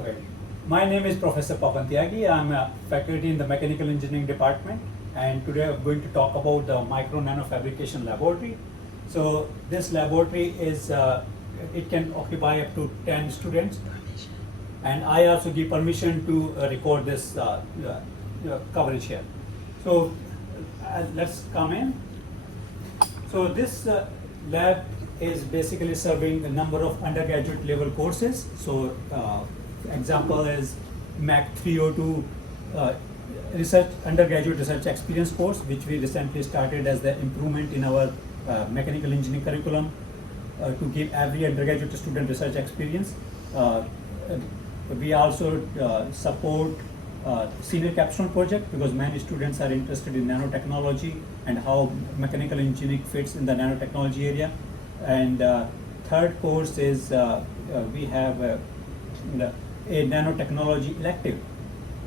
Okay. My name is Professor Pavan Tyagi. I'm a faculty in the Mechanical Engineering Department, and today I'm going to talk about the Micro Nano Fabrication Laboratory. So this laboratory is, it can occupy up to 10 students, and I also give permission to record this coverage here. So let's come in. So this lab is basically serving a number of undergraduate level courses. So example is MAC 302 research undergraduate research experience course, which we recently started as the improvement in our mechanical engineering curriculum to give every undergraduate student research experience. We also support senior capstone project because many students are interested in nanotechnology and how mechanical engineering fits in the nanotechnology area. And third course is we have a nanotechnology elective.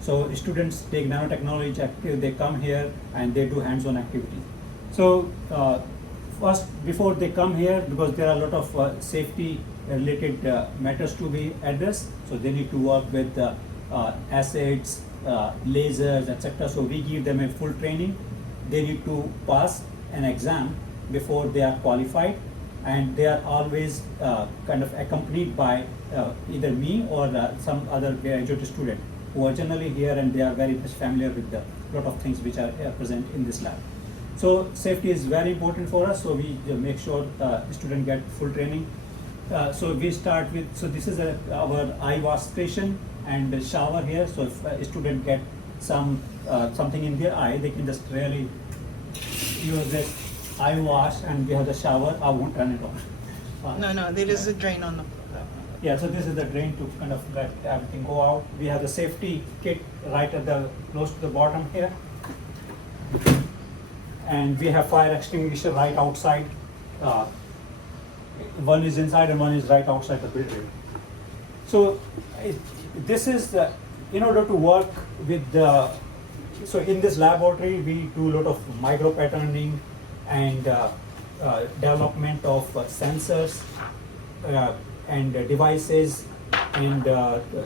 So students take nanotechnology active, they come here and they do hands-on activities. So first, before they come here, because there are a lot of safety related matters to be addressed, so they need to work with acids, lasers, etc. So we give them a full training. They need to pass an exam before they are qualified, and they are always kind of accompanied by either me or some other graduate student who are generally here, and they are very much familiar with the lot of things which are present in this lab. So safety is very important for us, so we make sure student get full training. So we start with, so this is our eye wash station and the shower here. So if a student get something in their eye, they can just really use this eye wash, and we have the shower. I won't turn it on. No, there is a drain on the floor. Yeah, so this is the drain to kind of let everything go out. We have the safety kit right at the close to the bottom here, and we have fire extinguisher right outside. One is inside and one is right outside the building. So this is in order to work with the. So in this laboratory, we do a lot of micro patterning and development of sensors and devices and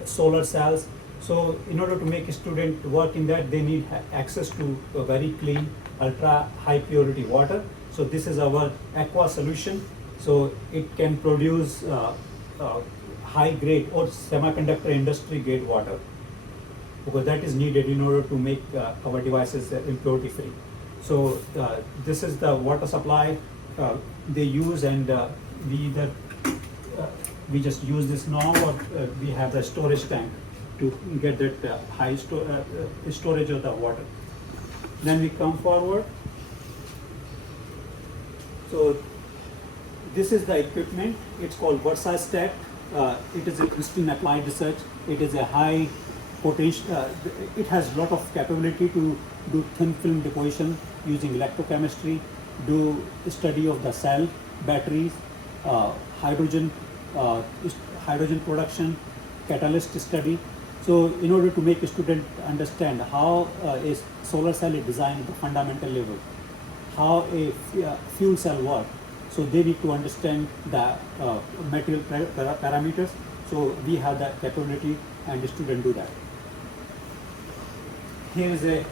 solar cells. So in order to make a student work in that, they need access to a very clean, ultra high purity water. So this is our aqua solution. So it can produce high grade or semiconductor industry grade water, because that is needed in order to make our devices impurity free. So this is the water supply they use, and we just use this now, or we have the storage tank to get that high storage of the water. Then we come forward. So this is the equipment. It's called VersaStack. It is used in applied research. It is a high potential. It has a lot of capability to do thin film deposition using electrochemistry, do study of the cell, batteries, hydrogen production, catalyst study. So in order to make a student understand how a solar cell is designed at the fundamental level, how a fuel cell works, so they need to understand the material parameters. So we have that capability, and the student do that. Here is a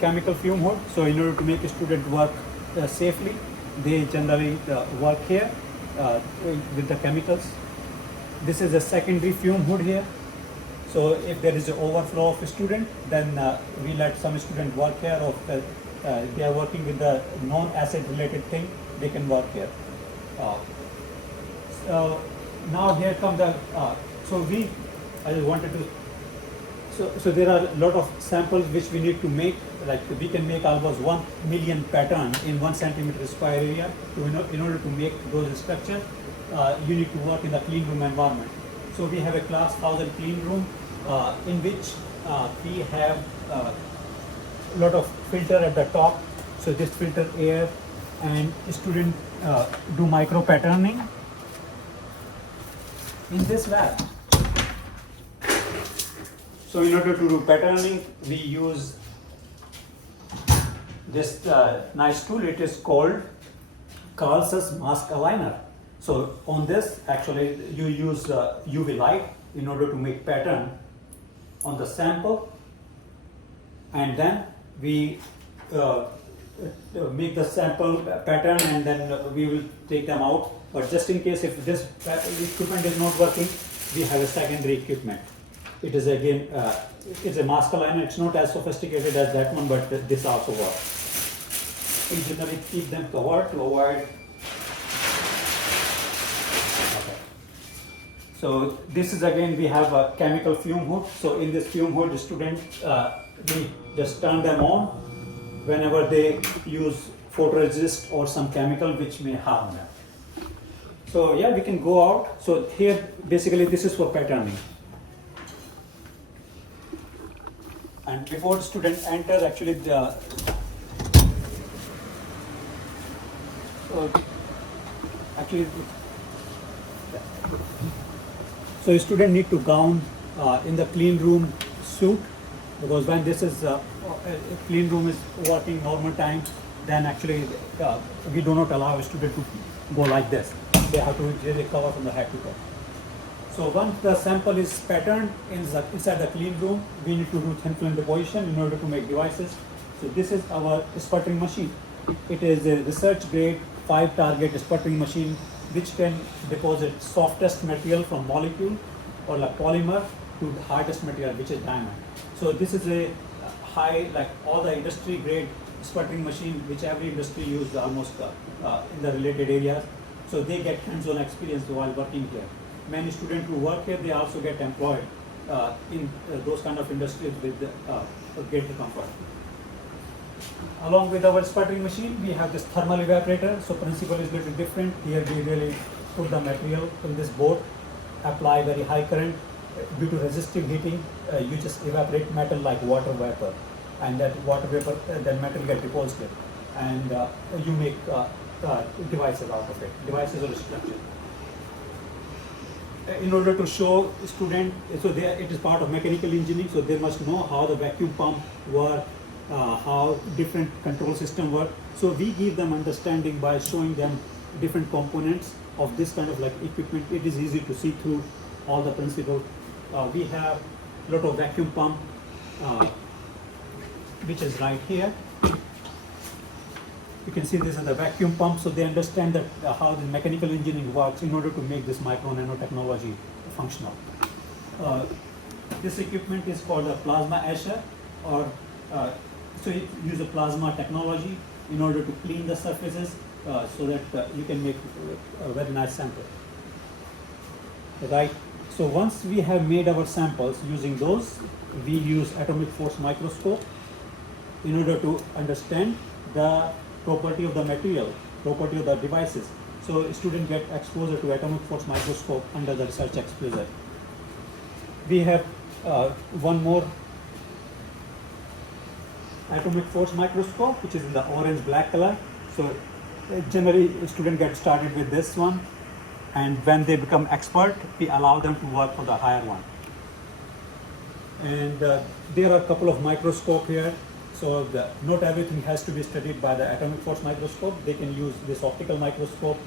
chemical fume hood. So in order to make a student work safely, they generally work here with the chemicals. This is a secondary fume hood here. So if there is an overflow of a student, then we let some student work here, or they are working with the non-acid related thing, they can work here. So now here come the, I just wanted to, so there are a lot of samples which we need to make. Like we can make almost 1 million pattern in 1 centimeter square area. In order to make those structures, you need to work in the clean room environment. So we have a class 1000 clean room in which we have a lot of filter at the top. So this filter air, and student do micro patterning in this lab. So in order to do patterning, we use this nice tool. It is called Carls's mask aligner. So on this, actually, you use UV light in order to make pattern on the sample, and then we make the sample pattern, and then we will take them out. But just in case if this equipment is not working, we have a secondary equipment. It is again, it's a mask aligner. It's not as sophisticated as that one, but this also works. We generally keep them covered to avoid. Okay. So this is again, we have a chemical fume hood. So in this fume hood, the student, we just turn them on whenever they use photoresist or some chemical which may harm them. So yeah, we can go out. So here, basically this is for patterning. And before the student enters, actually the so a student need to gown in the clean room suit, because when this is a clean room is working normal time, then actually we do not allow a student to go like this. They have to really cover from the head to toe. So once the sample is patterned inside the clean room, we need to do thin film deposition in order to make devices. So this is our sputtering machine. It is a research grade 5 target sputtering machine which can deposit softest material from molecule or like polymer to the hardest material, which is diamond. So this is a high, like all the industry grade sputtering machine which every industry uses almost in the related areas. So they get hands-on experience while working here. Many students who work here, they also get employed in those kind of industries with greater comfort. Along with our sputtering machine, we have this thermal evaporator. So principle is a little different. Here we really put the material in this board, apply very high current. Due to resistive heating, you just evaporate metal like water vapor, and that water vapor, then metal get deposited, and you make devices out of it, devices or structure. In order to show student, so it is part of mechanical engineering, so they must know how the vacuum pump work, how different control system work. So we give them understanding by showing them different components of this kind of like equipment. It is easy to see through all the principles. We have a lot of vacuum pump, which is right here. You can see this is the vacuum pump, so they understand that how the mechanical engineering works in order to make this micro nanotechnology functional. This equipment is called a plasma etcher, or so it uses a plasma technology in order to clean the surfaces so that you can make a very nice sample. Right. So once we have made our samples using those, we use atomic force microscope in order to understand the property of the material, property of the devices. So students get exposure to atomic force microscope under the research exposure. We have one more atomic force microscope, which is in the orange-black color. So generally, students get started with this one, and when they become expert, we allow them to work for the higher one. And there are a couple of microscopes here. So not everything has to be studied by the atomic force microscope. They can use this optical microscope,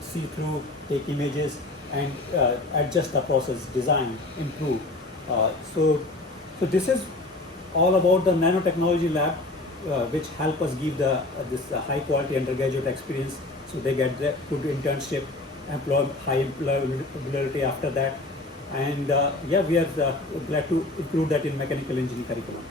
see through, take images, and adjust the process, design, improve. So this is all about the nanotechnology lab, which help us give this high quality undergraduate experience. So they get the good internship, high employability after that. And yeah, we are glad to include that in mechanical engineering curriculum.